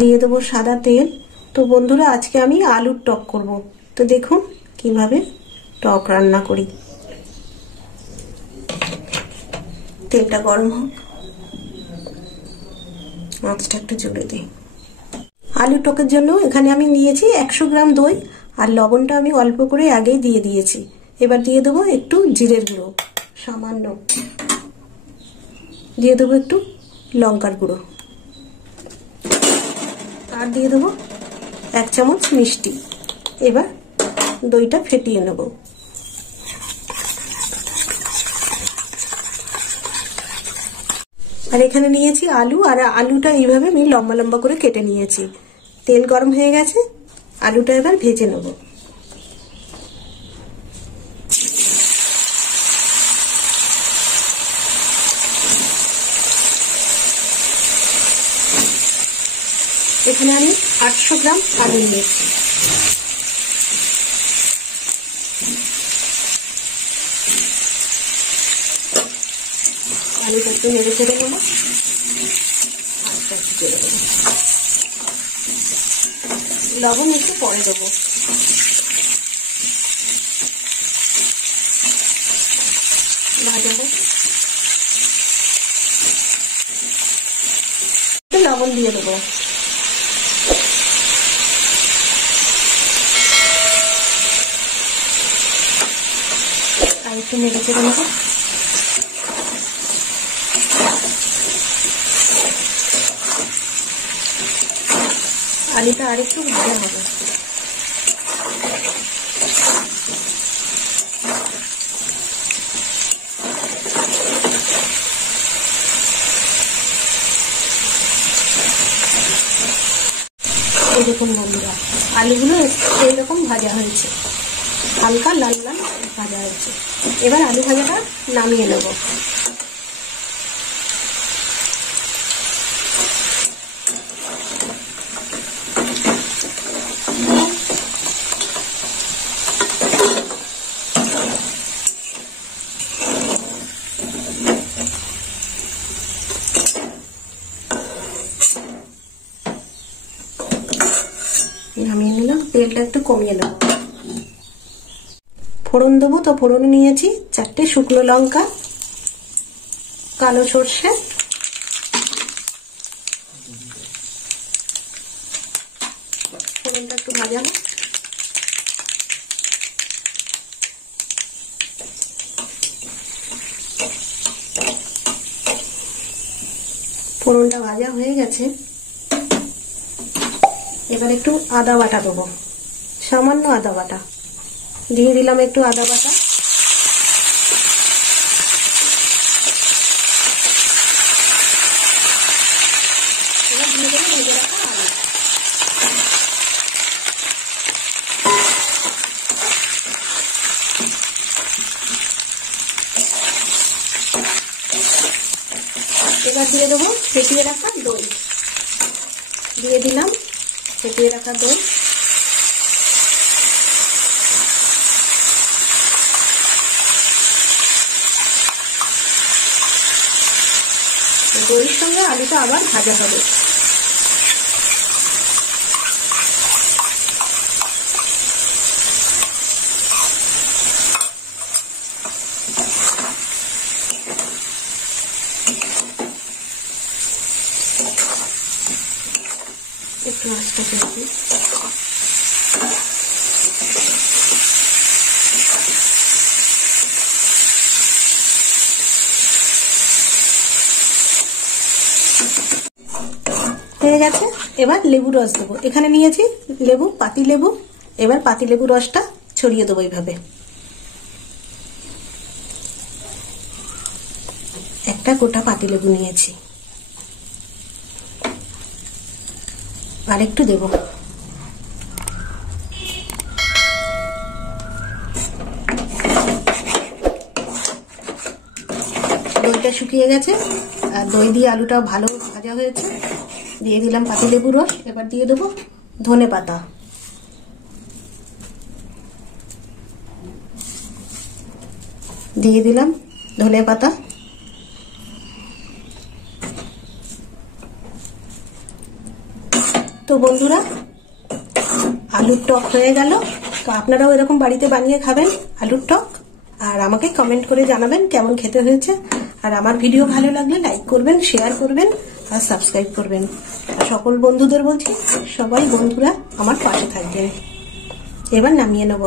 দিয়ে দেবো সাদা তেল। তো বন্ধুরা, আজকে আমি আলুর টক করব। তো দেখুন কিভাবে টক রান্না করি। তেলটা গরম হোক, মাছটা একটু জোরে দিই। আলু টকের জন্য এখানে আমি নিয়েছি 100 গ্রাম দই, আর লবণটা আমি অল্প করে আগেই দিয়ে দিয়েছি। এবার দিয়ে দেবো একটু জিরের গুঁড়ো, সামান্য দিয়ে দেবো একটু লঙ্কার গুঁড়ো, আর দিয়ে দেবো 1 চামচ মিষ্টি। এবার দইটা ফেটিয়ে নেব। আর এখানে নিয়েছি আলু, আর আলুটা এইভাবে আমি লম্বা লম্বা করে কেটে নিয়েছি। তেল গরম হয়ে গেছে, আলুটা এবার ভেজে নেব। এখানে আমি 800 গ্রাম আলু নিয়েছি। আলুটা একটু নেড়ে চেড়ে নেব, লবণ একটু পরে দেবো। ভাজা হোক, লবণ দিয়ে দেবো। আর একটু নেড়ে চেড়ে নেব। আলুটা আরেকটু ভাজা হবে। এই দেখুন বন্ধুরা, আলুগুলো এইরকম ভাজা হয়েছে, হালকা লাল লাল ভাজা হয়েছে। এবার আলু ভাজাটা নামিয়ে নেব। নামিয়ে নিলাম, তেলটা একটু কমিয়ে নেব। ফোড়ন দেবো। তো ফোড়নে নিয়েছি 4টে শুকনো লঙ্কা, কালো সর্ষে, ফোড়নটা একটু ভাজা হোক। ফোড়নটা ভাজা হয়ে গেছে, এবার একটু আদা বাটা দেবো, সামান্য আদা বাটা দিয়ে দিলাম। একটু আদা বাটা, এবার দিয়ে দেবো ভেজে রাখা আলু। এবার দিয়ে দেবো ফেটিয়ে রাখা দই, দিয়ে দিলাম ফেটিয়ে রাখা দই। দইয়ের সঙ্গে আলুটা আবার ভাজা হবে। একটু আস্তে করছি। হয়ে গেছে, এবার লেবু রস দেবো। এখানে নিয়েছি লেবু, পাতি লেবু। এবার পাতি লেবু রসটা ছড়িয়ে দেবো এইভাবে। একটা গোটা পাতি লেবু নিয়েছি, আর একটু দেবো। দইটা শুকিয়ে গেছে, আর দই দিয়ে আলুটা ভালো ভাজা হয়েছে। দিয়ে দিলাম পাতি লেবু রস। এবার দিয়ে দেবো ধনে পাতা, দিয়ে দিলাম ধনে পাতা। তো বন্ধুরা, আলুর টক হয়ে গেল। তো আপনারাও এরকম বাড়িতে বানিয়ে খাবেন আলুর টক, আর আমাকে কমেন্ট করে জানাবেন কেমন খেতে হয়েছে। আর আমার ভিডিও ভালো লাগলে লাইক করবেন, শেয়ার করবেন আর সাবস্ক্রাইব করবেন। আর সকল বন্ধুদের বলছি, সবাই বন্ধুরা আমার পাশে থাকবেন। এবার নামিয়ে নেব।